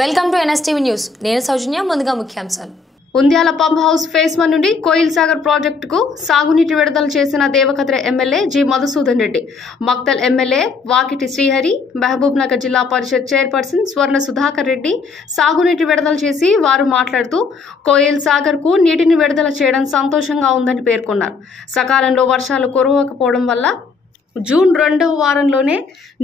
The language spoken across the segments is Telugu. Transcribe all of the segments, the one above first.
Welcome to NSTV news. నేను సౌజన్య. ముందుగా ముఖ్యాంశాలు. ఉంద్యాల పంప్ హౌస్ ఫేజ్ 1 నుండి కోయిల్ సాగర్ ప్రాజెక్టుకు సాగునీటి విడుదల చేసిన Devarakadra MLA G Madhusudan Reddy, Makthal MLA Vakiti Srihari, Mahabubnagar Zilla Parishad chairperson స్వర్ణ సుధాకర్ రెడ్డి సాగునీటి విడుదల చేసి వారు మాట్లాడుతూ కోయిల్ సాగర్ కు నీటిని విడుదల చేయడం సంతోషంగా ఉందని పేర్కొన్నారు. సకాలంలో వర్షాలు కురవకపోవడం వల్ల జూన్ 2వ వారంలోనే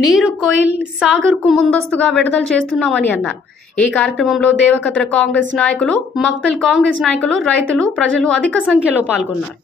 నీరు కోయిల్ సాగర్ కు ముందస్తుగా విడుదల చేస్తున్నామని అన్నారు. ఈ కార్యక్రమంలో దేవకద్ర కాంగ్రెస్ నాయకులు, మక్తల్ కాంగ్రెస్ నాయకులు, రైతులు, ప్రజలు అధిక సంఖ్యలో పాల్గొన్నారు.